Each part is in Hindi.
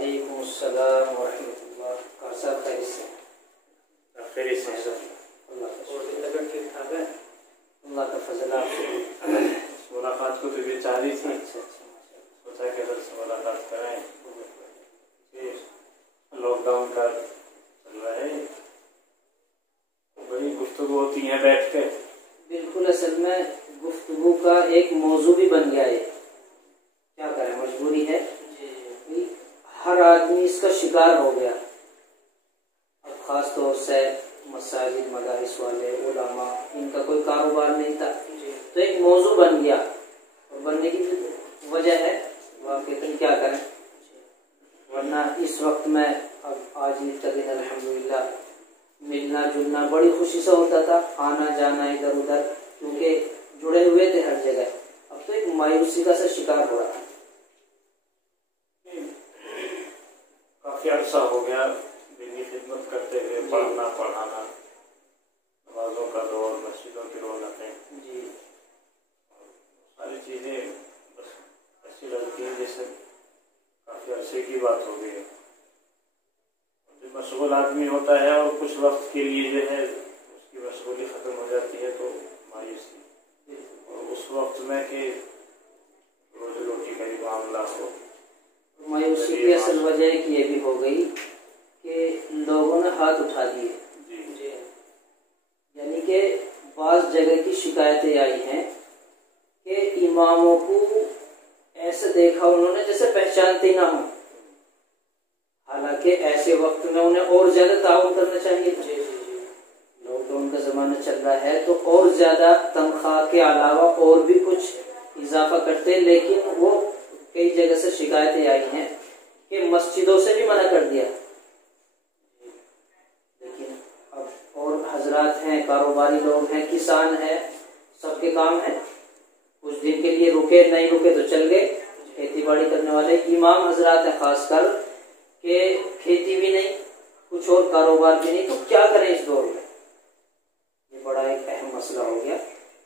वालेकुम अस्सलाम व रहमतुल्लाह। कार साहब खैरियत से? खैरियत से सर। अल्लाह का शुक्र, ठीक ठाक है, अल्लाह का फजल आपसे। मुलाकात को तो ये चाह रही थी, अच्छा, सोचा कि अगर से मुलाकात कराएं। लॉकडाउन का चल रहा है, बड़ी गुफ्तगू होती है बैठ के। बिल्कुल, असल में गुफ्तगू का एक मौजू भी बन गया है। क्या करें, मजबूरी है, हर आदमी इसका शिकार हो गया। अब खास तौर से मसाजिद मदारिस वाले उलमा, इनका कोई कारोबार नहीं था, तो एक मौजू बन गया। और बनने की वजह है वाकई क्या करें, वरना इस वक्त में अब आज ईद का दिन अल्हम्दुलिल्लाह मिलना जुलना बड़ी खुशी से होता था, आना जाना इधर उधर, क्योंकि जुड़े हुए थे हर जगह। अब तो एक मायूसी का सा शिकार हो रहा है। काफी अरसा हो गया दीनी खिदमत करते हुए, पढ़ना पढ़ाना, नमाजों का दौर, मस्जिदों की रौनकें, जी, सारी चीजें बस ऐसी लगती है जैसे काफी अरसे की बात हो गई है। जब मशगूल आदमी होता है और कुछ वक्त के लिए जो है उसकी मशगूली खत्म हो जाती है तो मायूसी, और उस वक्त में कि रोजी रोटी का भी मामला हो। मायूसी की असल वजह की ये भी हो गई कि लोगों ने हाथ उठा दिए। जी, यानी कि बाज़ जगह की शिकायतें आई हैं कि इमामों को ऐसे देखा उन्होंने जैसे पहचानते ना हो, हालांकि ऐसे वक्त में उन्हें और ज्यादा ताउन करना चाहिए था। लॉकडाउन का जमाना चल रहा है तो और ज्यादा तनख्वाह के अलावा और भी कुछ इजाफा करते, लेकिन वो कई जगह से शिकायतें आई हैं कि मस्जिदों से भी मना कर दिया। लेकिन अब और हजरात हैं, कारोबारी लोग हैं, किसान हैं, सबके काम है, कुछ दिन के लिए रुके नहीं रुके तो चल गए। खेती बाड़ी करने वाले इमाम हजरात हैं खासकर, के खेती भी नहीं, कुछ और कारोबार भी नहीं, तो क्या करें इस दौर में। ये बड़ा एक अहम मसला हो गया,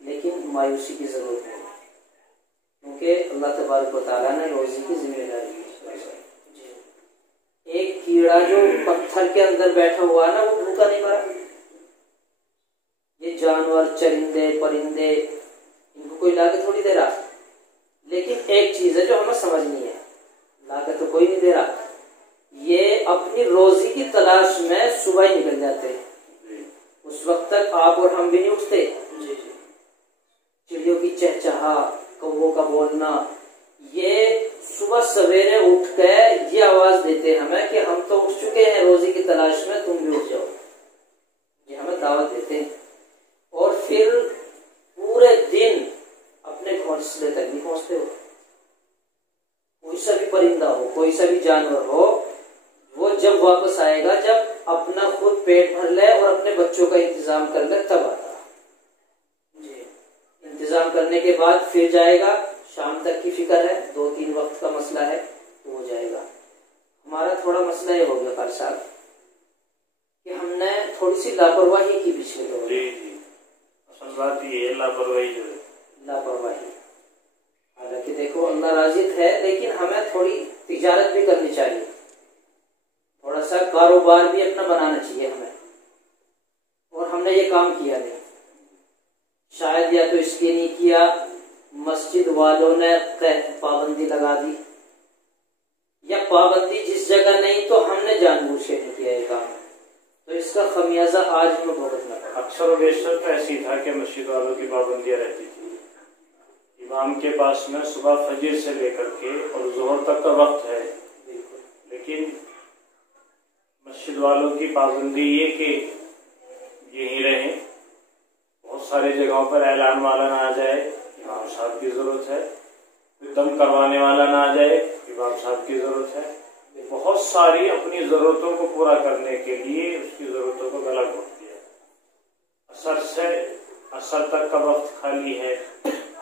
लेकिन मायूसी की जरूरत नहीं, क्योंकि अल्लाह तबारक व तआला ने रोजी की जिम्मेदारी दी। एक कीड़ा जो पत्थर के अंदर बैठा हुआ ना, वो भूखा नहीं मरा। ये जानवर, चरिंदे परिंदे, इनको कोई लाके थोड़ी दे रहा, लेकिन एक चीज है जो हमें समझनी है, लाके तो कोई नहीं दे रहा, ये अपनी रोजी की तलाश में सुबह ही निकल जाते हैं। उस वक्त तक आप और हम भी नहीं उठते। चिड़ियों की चहचहा, कौवों का बोलना, ये सुबह सवेरे उठ के ये आवाज देते हैं हमें कि हम तो उठ चुके हैं रोजी की तलाश में, तुम भी उठ जाओ। ये हमें दावत देते हैं, और फिर पूरे दिन अपने घोंसले तक नहीं पहुंचते हो। कोई सा भी परिंदा हो, कोई सा भी जानवर हो, वो जब वापस आएगा जब अपना खुद पेट भर ले और अपने बच्चों का इंतजाम कर ले, तब आता। इंतजाम करने के बाद फिर जाएगा, शाम तक की फिक्र है, 2-3 वक्त का मसला है तो हो जाएगा। हमारा थोड़ा मसला ये हो गया कार साहब कि हमने थोड़ी सी लापरवाही की पिछले दौर में। असल बात ये है लापरवाही, लापरवाही। हालांकि देखो अल्लाह राज़िक है, लेकिन हमें थोड़ी तिजारत भी करनी चाहिए, थोड़ा सा कारोबार भी अपना बनाना चाहिए हमें, और हमने ये काम किया नहीं। शायद या तो इसलिए नहीं किया, मस्जिद वालों ने पाबंदी लगा दी, या पाबंदी जिस जगह नहीं तो हमने जानबूझ के नहीं किया ये काम, तो इसका खमियाजा आज हमें भुगतना पड़ा। अक्सर और बेशतर तो ऐसी था कि मस्जिद वालों की पाबंदियां रहती थी। इमाम के पास में सुबह फजर से लेकर के और जोहर तक का वक्त है, लेकिन मस्जिद वालों की पाबंदी ये कि यहीं रहें। बहुत सारी जगहों पर ऐलान वाला ना आ जाए, इमाम साहब की जरूरत है, दम करवाने वाला ना आ जाए, इमाम साहब की जरूरत है। बहुत सारी अपनी जरूरतों को पूरा करने के लिए उसकी जरूरतों को गला घोट दिया। असर से असर तक का वक्त खाली है,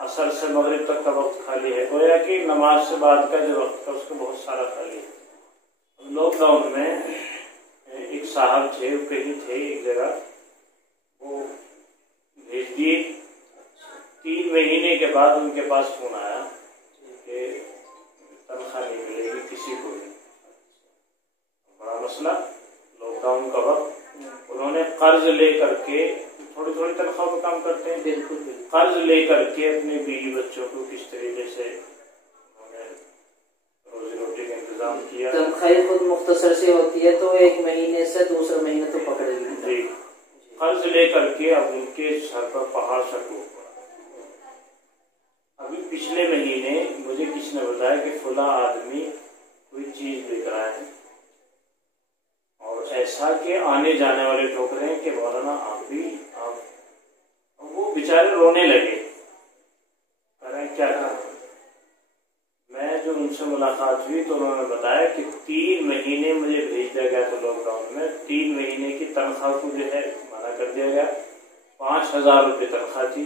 असर से मगरिब तक का वक्त खाली है, गोया कि नमाज से बाद का जो वक्त था उसको बहुत सारा खाली है। लॉकडाउन में एक साहब थे, वो कहीं थे एक जगह, वो भेज दिए। 3 महीने के बाद उनके पास फोन आया कि तनख्वाह नहीं मिलेगी किसी को भी। उनका वक्त, उन्होंने कर्ज ले करके, थोड़ी थोड़ी तनख्वाह पर काम करते हैं, बिल्कुल बिल्कुल, कर्ज ले करके अपने बीवी बच्चों को किस तरीके से उन्होंने रोजी रोटी का इंतजाम किया। तनख्वाह खुद मुख्तसर से होती है तो एक महीने से दूसरा महीने तो पकड़ेगी जी, कर्ज ले करके अब उनके सर पर पहाड़ सा टूट पड़ा। अभी पिछले महीने मुझे किसी ने बताया कि फला आदमी कोई चीज बेच रहा है और ऐसा कि आने जाने वाले ठोक रहे हैं कि मौलाना आप भी आप, वो बेचारे रोने लगे, कह रहे हैं क्या करें। मैं जो उनसे मुलाकात हुई तो उन्होंने बताया कि 3 महीने मुझे भेज दिया गया था लॉकडाउन में, 3 महीने की तनख्वाह को जो है मना कर दिया गया। 5,000 रुपये तनख्वाह थी,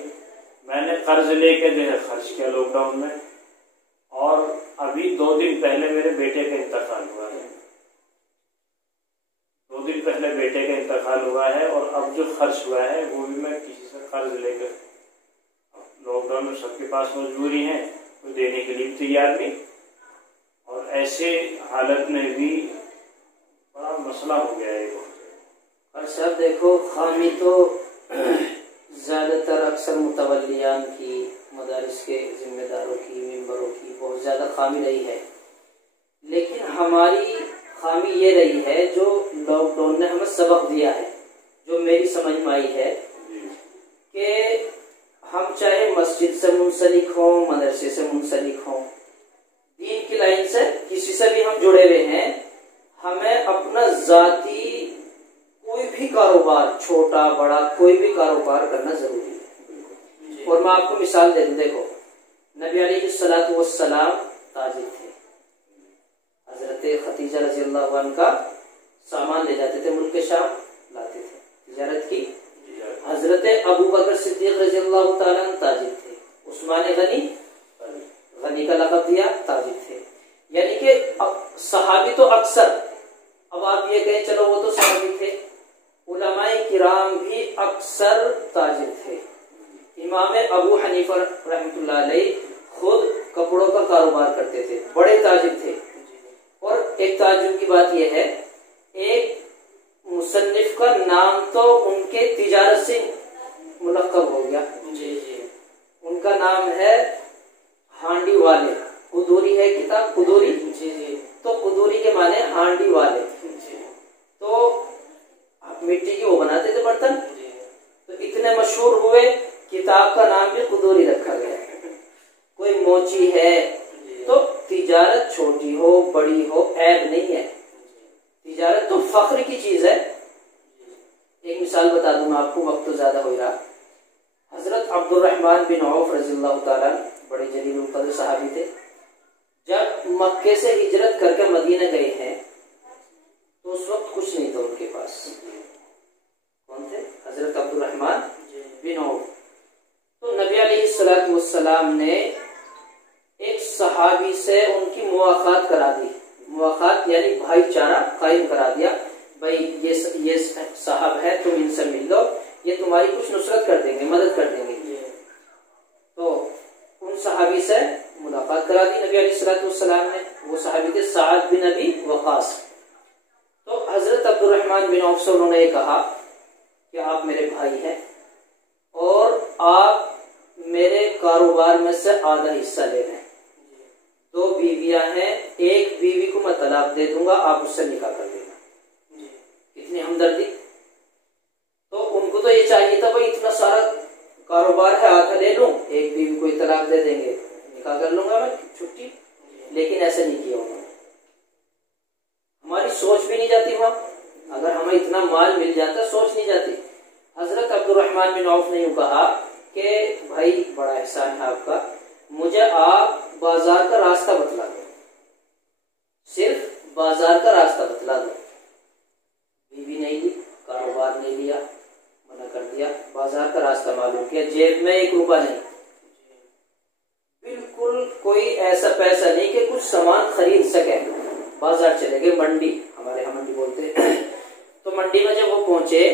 मैंने कर्ज लेके जो है खर्च किया लॉकडाउन में, और अभी 2 दिन पहले मेरे बेटे का इंतकाल हुआ है, 2 दिन पहले बेटे का इंतकाल हुआ है, और अब जो खर्च हुआ है वो भी मैं किसी से कर्ज लेकर, लॉकडाउन में सबके पास मजबूरी है, कोई देने के लिए भी तैयार नहीं, और ऐसे हालत में भी बड़ा मसला हो गया है। और सब देखो, खामी तो ज़्यादातर अक्सर मुतवल्लियान की, मदारिस के जिम्मेदारों की, मेंबरों की बहुत ज़्यादा खामी रही है, लेकिन हमारी खामी ये रही है जो लॉकडाउन ने हमें सबक दिया है, जो मेरी समझ में आई है कि हम चाहे मस्जिद से मुंसलिक हों, मदरसे से मुंसलिक हों, दीन की लाइन से किसी से भी हम जुड़े हुए हैं, हमें अपना जाती कोई भी कारोबार, छोटा बड़ा कोई भी कारोबार करना जरूरी है। और मैं आपको मिसाल दे दूं, देखो नबी अलैहिस्सलातु वस्सलाम ताजिर थे, हजरत खदीजा रज़ियल्लाहु अन्हा का सामान ले जाते थे, मुल्क शाम लाते थे तिजारत की। हजरत अबू बकर सिद्दीक रज़ियल्लाहु ताला अन्हु ताजिर थे, उस्मान गनी का लक़ब दिया, ताजिर थे। यानी कि सहाबी तो अक्सर, अब आप ये कहें चलो वो तो सहाबी थे, उलमाए किराम भी अक्सर ताजिर थे। इमाम अबू हनीफा रहमतुल्लाह अलैह खुद कपड़ों का कारोबार करते थे, बड़े ताजिर थे। और एक ताजुब की बात यह है, एक मुसन्निफ का नाम तो उनके तिजारत से मुलक्कब हो गया, उनका नाम है हांडी वाले, कुदूरी है किताब, कुदूरी, तो कुदूरी के माने हांडी वाले, तो मिट्टी की वो बनाते थे बर्तन, तो इतने मशहूर हुए, किताब का नाम भी कुदूरी रखा गया। कोई मोची है तो तिजारत छोटी हो बड़ी हो ऐब नहीं है, तिजारत तो फख्र की चीज है। एक मिसाल बता दूं आपको, वक्त तो ज्यादा हो रहा। हजरत अब्दुर्रहमान बिन औफ रज़ियल्लाहु ताला, बड़े जलील कद्र सहाबी थे, जब मक्के से हिजरत करके मदीना गए हैं तो उस वक्त कुछ नहीं था उनके पास। कौन थे? हजरत अब्दुर्रहमान बिन औफ। तो नबी अलैहिस्सलातु वस्सलाम ने एक सहाबी से उनकी मुलाकात करा दी, मुलाकात यानी भाईचारा कायम करा दिया, भाई ये साहब है, तुम इनसे मिल लो, ये तुम्हारी कुछ नुसरत कर देंगे, मदद कर देंगे। तो उन सहाबी से मुलाकात करा दी नबी अलैहिस्सलातु वस्सलाम ने। वो सहाबी थे साद बिन अबी वक़ास। तो हजरत अब्दुर्रहमान बिन औफ से उन्होंने कहा कि आप मेरे भाई हैं और आप मेरे कारोबार में से आधा हिस्सा ले लें। 2 बीवियां हैं, एक बीवी को मैं तलाक दे दूंगा, आप उससे निकाह कर देना। कितनी हमदर्दी। तो उनको तो ये चाहिए था भाई इतना सारा कारोबार है, आधा ले लूं, एक बीवी को ही तलाक दे देंगे, निकाह कर लूंगा मैं, छुट्टी। लेकिन ऐसा नहीं किया उन्होंने। हमारी सोच भी नहीं जाती वहां, अगर हमें इतना माल मिल जाता सोच नहीं जाती। हजरत अब्दुर्रहमान बिन औफ ने यूं कहा कि भाई बड़ा एहसान है आपका, मुझे आप बाजार का रास्ता बतला दो, सिर्फ बाजार का रास्ता बतला दो। बीवी नहीं ली, कारोबार नहीं लिया, मना कर दिया, बाजार का रास्ता मालूम किया, जेब में 1 रुपया नहीं, बिल्कुल कोई ऐसा पैसा नहीं कि कुछ सामान खरीद सके। बाजार चले गए, मंडी, हमारे यहाँ मंडी बोलते हैं। तो मंडी में जब वो पहुंचे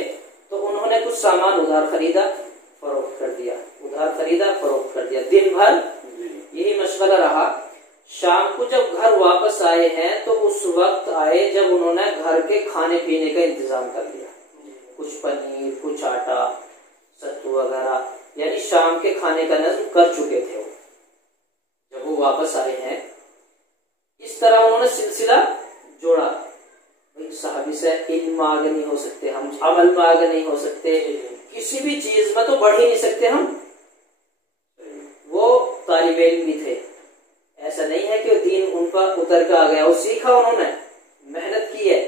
तो उन्होंने कुछ सामान उधार खरीदा, फरोख्त कर दिया, उधार खरीदा, फरोख्त कर दिया। दिन भर यही मशगला रहा। शाम को जब घर वापस आए हैं तो उस वक्त आए जब उन्होंने घर के खाने पीने का इंतजाम कर लिया, कुछ पनीर, कुछ आटा, सत्तू वगैरह, यानी शाम के खाने का नज़्म कर चुके थे वो जब वो वापस आए हैं। इस तरह उन्होंने सिलसिला जोड़ा। भाई सहाबी से इल्म में आगे नहीं हो सकते हम, अमल में आगे नहीं हो सकते, किसी भी चीज में तो बढ़ ही नहीं सकते हम। वो तालिब इल्म भी थे, ऐसा नहीं है कि दीन उन पर उतर के आ गया, वो सीखा, उन्होंने मेहनत की है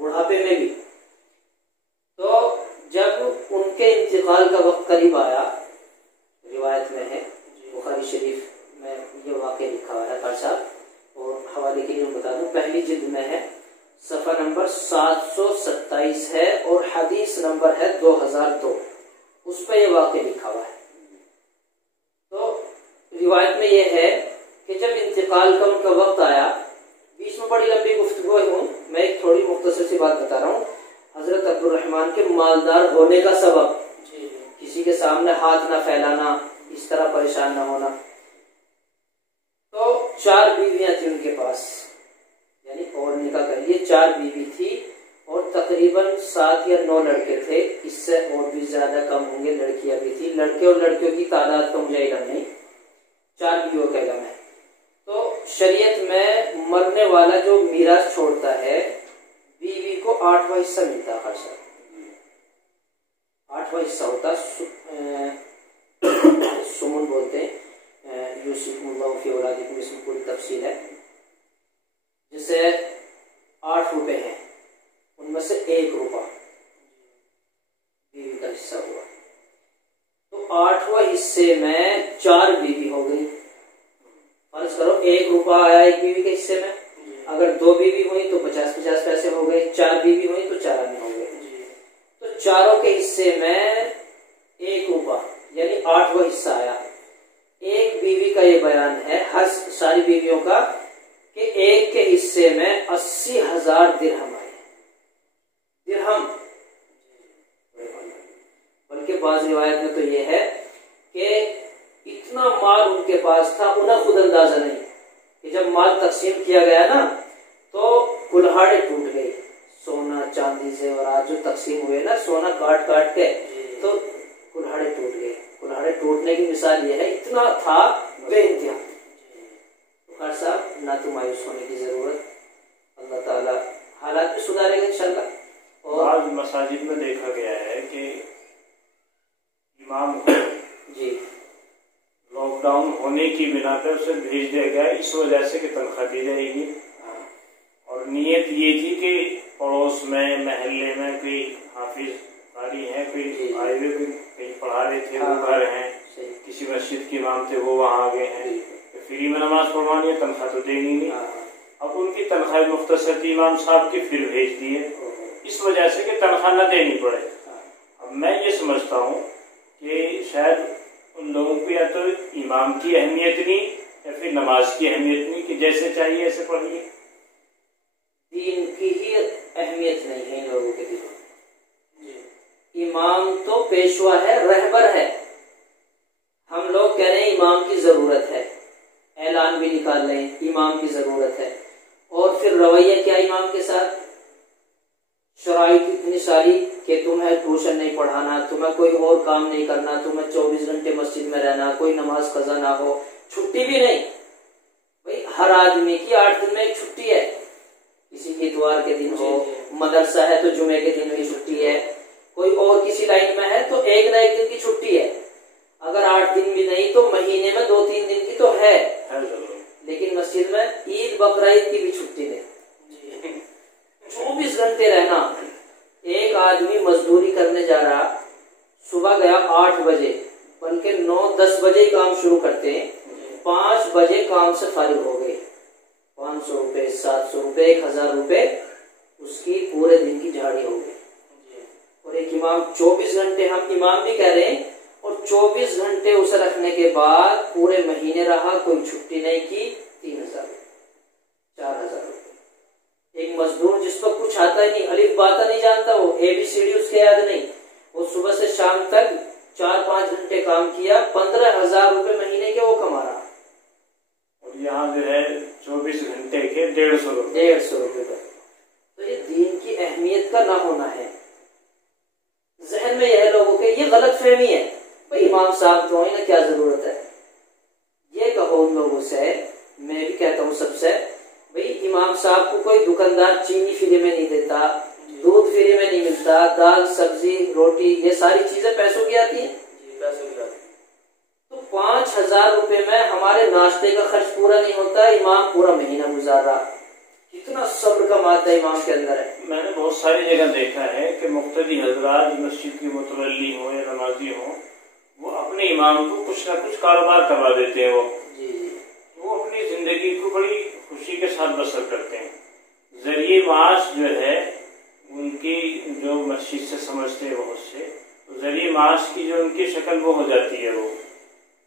बुढ़ापे में भी। तो जब उनके इंतकाल का वक्त करीब आया, रिवायत में है बुखारी शरीफ में ये वाक़या लिखा हुआ है खैर साहब, और हवाले के लिए मैं बता दूं पहली जिल्द में है, सफ़ा नंबर 727 है और हदीस नंबर है 2002, उस पर यह वाक़या लिखा हुआ है। तो रिवायत में यह है कि जब इंतकाल का उनका वक्त आया, बीच में बड़ी लंबी गुफ्तगू हूँ, मैं एक थोड़ी मुख्तसर सी बात बता रहा हूँ। हजरत अब्दुल रहमान के मालदार होने का सबब, किसी के सामने हाथ ना फैलाना, इस तरह परेशान ना होना। तो 4 बीवियां थी उनके पास, यानी और निकाह कर लिए 4 बीवी थी और तकरीबन 7 या 9 लड़के थे, इससे और भी ज्यादा कम होंगे, लड़कियां भी थी। लड़के और लड़कियों की तादाद का मुझे इल्म नहीं, 4 बीवियों का इल्म है। तो शरीयत में मरने वाला जो मीरास छोड़ता है, बीवी को 8वां हिस्सा मिलता है, 8वां हिस्सा होता, सुमन बोलते हैं, यूसुफुल्लाह फी औलादिकुम, इसमें पूरी तफसील है। जैसे 8 रुपए हैं, उनमें से 1 रुपया बीवी का हिस्सा हुआ, तो 8वां हिस्से में 4 बीवी हो गई। फर्ज करो 1 रुपया आया एक बीवी के हिस्से में, अगर 2 बीवी हुई तो 50-50 पैसे हो गए, 4 बीवी हुई तो 4 आने हो गए। तो चारों के हिस्से में 1 रुपया यानी 8वां हिस्सा आया। एक बीवी का ये बयान है, हर सारी बीवियों का, कि एक के हिस्से में 80,000 दिरहम आए। दिरहम, बल्कि बाज़ रिवायत में तो ये है कि इतना माल उनके पास था, उन्हें खुद अंदाजा नहीं कि जब माल तकसीम किया गया ना तो कुल्हाड़े टूट गए, सोना चांदी से, और आज जो तकसीम हुए ना सोना काट काट के, तो कुल्हाड़े टूट गए। कुल्हाड़े टूटने की मिसाल ये है, इतना था बेइंतहा। तो खान साहब ना तो मायूस होने की जरूरत, अल्लाह ताला हालात में सुधारेगा इंशाल्लाह। और आज मसाजिद में देखा गया है कि इमाम जी लॉकडाउन होने की बिना पर उसे भेज दिया गया इस वजह से कि तनख्वाह दी जाएगी, और नीयत ये थी कि पड़ोस में महल्ले में कोई हाफिज कारी है, कोई आए हुए, कोई कहीं पढ़ा रहे थे वो घर हैं, किसी मस्जिद के इमाम थे वो वहाँ आ गए हैं, तो फ्री में नमाज पढ़वानी है, तनख्वाह तो देनी नहीं। अब उनकी तनख्वाह मुख्तसर थी इमाम साहब की, फिर भेज दिए इस वजह से कि तनख्वाह न देनी पड़े। अब मैं ये समझता हूँ कि शायद उन लोगों को या तो इमाम की अहमियत नहीं या फिर नमाज की अहमियत नहीं कि जैसे चाहिए ऐसे पढ़िए, दीन की ही अहमियत नहीं है इन लोगों के दिलों में। इमाम तो पेशवा है, रहबर है, हम लोग कह रहे हैं इमाम की जरूरत है, ऐलान भी निकाल रहे हैं इमाम की जरूरत है, और फिर रवैया क्या इमाम के साथ, शराइत इतनी सारी कि तुम्हें ट्यूशन नहीं पढ़ाना, तुम्हें कोई और काम नहीं करना, तुम्हें 24 घंटे मस्जिद में रहना, कोई नमाज कज़ा ना हो, छुट्टी भी नहीं। भाई हर आदमी की 8 दिन में एक छुट्टी है, किसी की इतवार के दिन हो, मदरसा है तो जुमे के दिन भी छुट्टी है, कोई और किसी लाइन में है तो एक ना एक दिन की छुट्टी है। अगर 8 दिन भी नहीं तो महीने में 2-3 दिन की तो है, लेकिन मस्जिद में ईद बकरीद की भी छुट्टी नहीं। 24 घंटे रहना। एक आदमी मजदूरी करने जा रहा, सुबह गया 8 बजे, बल्कि 9-10 बजे ही काम शुरू करते हैं, 5 बजे काम से फारिग हो गए, 500 रुपए, 700 रुपए, 1000 रुपए उसकी पूरे दिन की झाड़ी हो गई। और एक इमाम 24 घंटे, हम इमाम भी कह रहे हैं, और 24 घंटे उसे रखने के बाद पूरे महीने रहा, कोई छुट्टी नहीं की, 3000 4000 रुपए। एक मजदूर जिस पर कुछ आता ही नहीं, अलिफ बाता नहीं जानता, वो ABCD उसके याद नहीं, वो सुबह से शाम तक 4-5 घंटे काम किया, 15,000 रुपए महीने के वो कमा रहा। और यहाँ जो है घंटे के 150 रुपये। 150 रुपये का। तो ये दीन की अहमियत का ना होना है। जहन में यह लोगों के ये गलत फहमी है, भाई इमाम साहब तो है ना, क्या जरूरत है। ये कहो उन लोगों से, मैं भी कहता हूँ सबसे, भाई इमाम साहब को कोई दुकानदार चीनी फ्री में नहीं देता, दूध फ्री में नहीं मिलता, दाल सब्जी रोटी ये सारी चीजें पैसों की आती है। तो 5,000 रुपए में हमारे नाश्ते का खर्च पूरा नहीं होता, इमाम पूरा महीना गुजार रहा। कितना सब्र का मादा इमाम के अंदर है। मैंने बहुत सारी जगह देखा है कि मुक्तदी हजरात मस्जिद के मुतवल्ली हो या नमाजी हो, वो अपने इमाम को कुछ ना कुछ कारोबार करवा देते हैं। वो अपनी जिंदगी को बड़ी खुशी के साथ बसर करते हैं। जरिए माश जो है उनकी, जो मस्जिद से समझते हैं बहुत से, तो जरिए माश की जो उनकी शक्ल वो हो जाती है वो।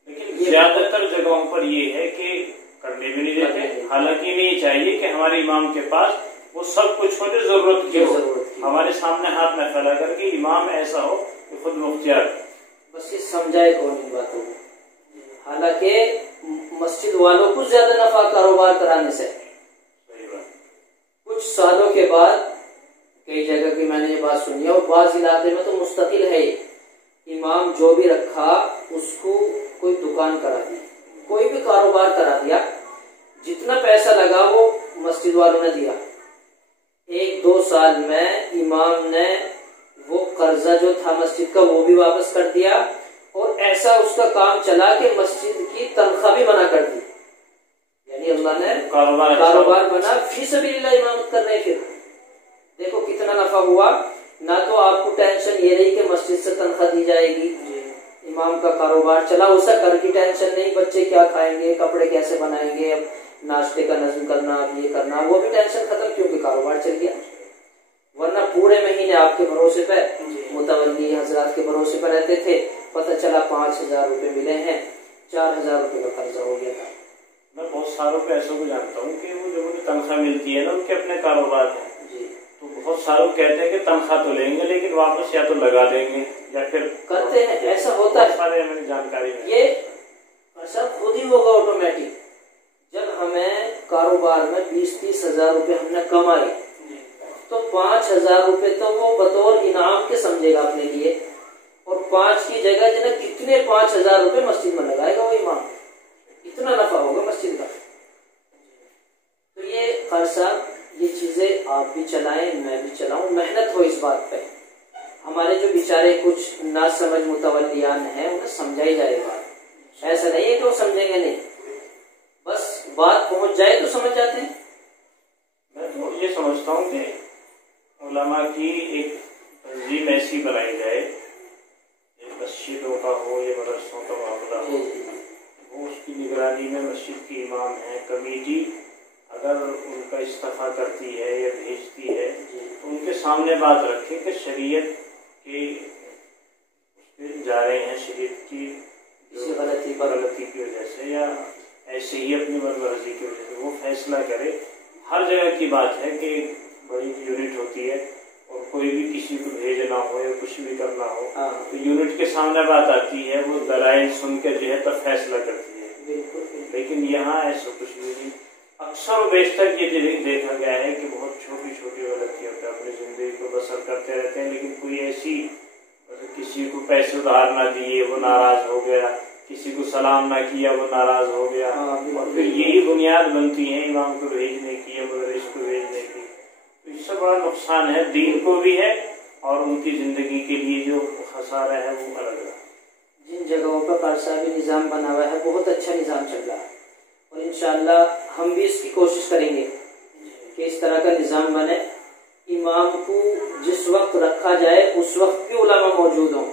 लेकिन ज्यादातर जगहों पर ये है कि करने भी नहीं देते। हालांकि नहीं चाहिए कि हमारे इमाम के पास वो सब कुछ हो जो जरूरत की हो, हमारे सामने हाथ न फैला करके इमाम ऐसा हो कि खुद मुख्तियार। बस ये समझाए कौन इन बातों को। हालांकि मस्जिद वालों को ज्यादा नफा कारोबार कराने से। कुछ सालों के बाद कई जगह की मैंने ये बात सुनी है, और बाज़ इलाके में तो मुस्तकिल है, इमाम जो भी रखा उसको कोई दुकान करा दी, कोई भी कारोबार करा दिया, जितना पैसा लगा वो मस्जिद वालों ने दिया। 1-2 साल में इमाम ने वो कर्जा जो था मस्जिद का वो भी वापस कर दिया, और ऐसा उसका काम चला कि मस्जिद की तनख्वाह भी मना कर दी। यानी अल्लाह ने कारोबार बना, फी सबिलिल्लाह इमामत कर रहे। फिर देखो कितना नफा हुआ। ना तो आपको टेंशन ये रही कि मस्जिद से तनख्वाह दी जाएगी, इमाम का कारोबार चला, उसका घर की टेंशन नहीं, बच्चे क्या खाएंगे, कपड़े कैसे बनाएंगे, नाश्ते का नज़्म करना, ये करना, वो भी टेंशन खत्म क्योंकि कारोबार चल गया। वरना पूरे महीने आपके भरोसे पे, मुतवल्ली हजरात के भरोसे पर रहते थे, पता चला 5,000 रुपए मिले हैं, 4,000 रुपए का खर्चा हो गया था। मैं बहुत सारों पे ऐसा को जानता हूँ कि वो जो उन्हें तनख्वाह मिलती है ना, उनके अपने कारोबार है, तो बहुत सारों कहते हैं कि तनख्वाह तो लेंगे लेकिन वापस या तो लगा देंगे या फिर करते हैं। ऐसा होता है, सारे मेरी जानकारी में ये सब खुद ही होगा ऑटोमेटिक। जब हमें कारोबार में 20-30 हजार रुपए हमने कमाए, तो 5,000 रुपए तो वो बतौर इनाम के समझेगा अपने लिए, और 5 की जगह जिन्हें कितने 5,000 रुपए मस्जिद में लगाएगा वो इमाम, इतना नफा होगा मस्जिद का। तो ये खर्चा, ये चीजें आप भी चलाएं, मैं भी चलाऊं, मेहनत हो इस बात पे। हमारे जो बेचारे कुछ ना समझ मुतवल्लियान हैं उन्हें समझाई जाए बात। ऐसा नहीं है कि वो समझेंगे नहीं, बस बात पहुंच जाए तो समझ जाते हैं। मैं तो ये समझता हूँ कि उलमा की एक तंजीम ऐसी बनाई जाए, मस्जिदों का हो या मदरसों का मामला हो, वो उसकी निगरानी में मस्जिद की इमाम है, कमेटी अगर उनका इस्तीफा करती है या भेजती है तो उनके सामने बात रखें कि शरीयत के जा रहे हैं, शरीयत की गलती की वजह से या ऐसे ही अपनी मनमर्जी की वजह से, वो फैसला करे। हर जगह की बात है कि बड़ी यूनिट होती है और कोई भी किसी को भेजना हो या कुछ भी करना हो तो यूनिट के सामने बात आती है, वो दलाइल सुन के जो है तब फैसला करती है। लेकिन यहाँ ऐसा कुछ भी नहीं। अक्सर बेशतर ये देखा गया है कि बहुत छोटी छोटी गलतियों पे अपनी जिंदगी को बसर करते रहते हैं, लेकिन कोई ऐसी, किसी को पैसे उधार ना दिए वो नाराज हो गया, किसी को सलाम ना किया वो नाराज हो गया, और फिर यही बुनियाद बनती है इमाम को भेजने की या मदरस को भेजने की। तो इससे बड़ा नुकसान है, दीन को भी है और उनकी जिंदगी के लिए जो खसारा है वो अलग है। जिन जगहों पर खर्चा भी निज़ाम बना हुआ है, बहुत अच्छा निज़ाम चल रहा है, और इंशाअल्लाह हम भी इसकी कोशिश करेंगे कि इस तरह का निज़ाम बने। इमाम को जिस वक्त रखा जाए उस वक्त भी उलमा मौजूद हों,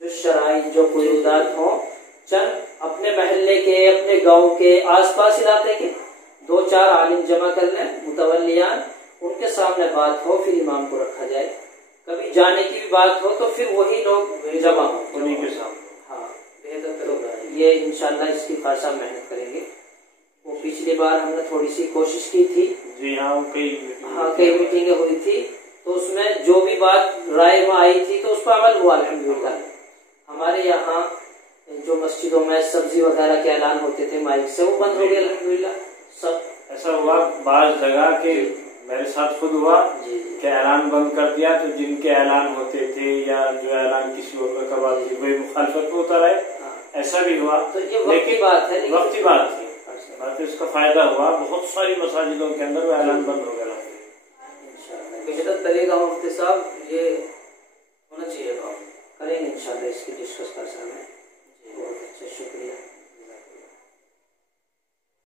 जो शराइ, जो कुयूदात हों, चंद अपने महल्ले के, अपने गांव के, आसपास इलाके के 2-4 आलिम जमा कर लें, मुतवल्लियान, उनके सामने बात हो, फिर इमाम को रखा जाए। कभी जाने की भी बात हो तो फिर वही लोग जमा हो उन्हीं के सामने। हाँ, बेहतर होगा ये, इंशाल्लाह इसकी खासा मेहनत करेंगे। वो पिछली बार हमने थोड़ी सी कोशिश की थी जी, हाँ कई मीटिंगें हुई थी, तो उसमें जो भी बात राय में आई थी तो उस पर अमल हुआ अल्हम्दुलिल्लाह। हमारे यहाँ जो मस्जिदों में सब्जी वगैरह के ऐलान होते थे माइक से, वो बंद हो गए अल्हम्दुलिल्लाह सब। ऐसा हुआ बाज जगह के, मेरे साथ खुद हुआ कि ऐलान बंद कर दिया, तो जिनके ऐलान होते थे या जो ऐलान किसी और का करवा दी वही मुखालफत में उतर आए, ऐसा भी हुआ। तो ये वक्त की बात है, वक्त की बात थी, बात इसका फायदा हुआ, बहुत सारी मसाजिदों के अंदर वो ऐलान बंद हो गया। बेहतर तरीका मुफ्ती साहब ये होना चाहिए, करेंगे इंशाल्लाह इसकी डिस्कस कर सकते हैं।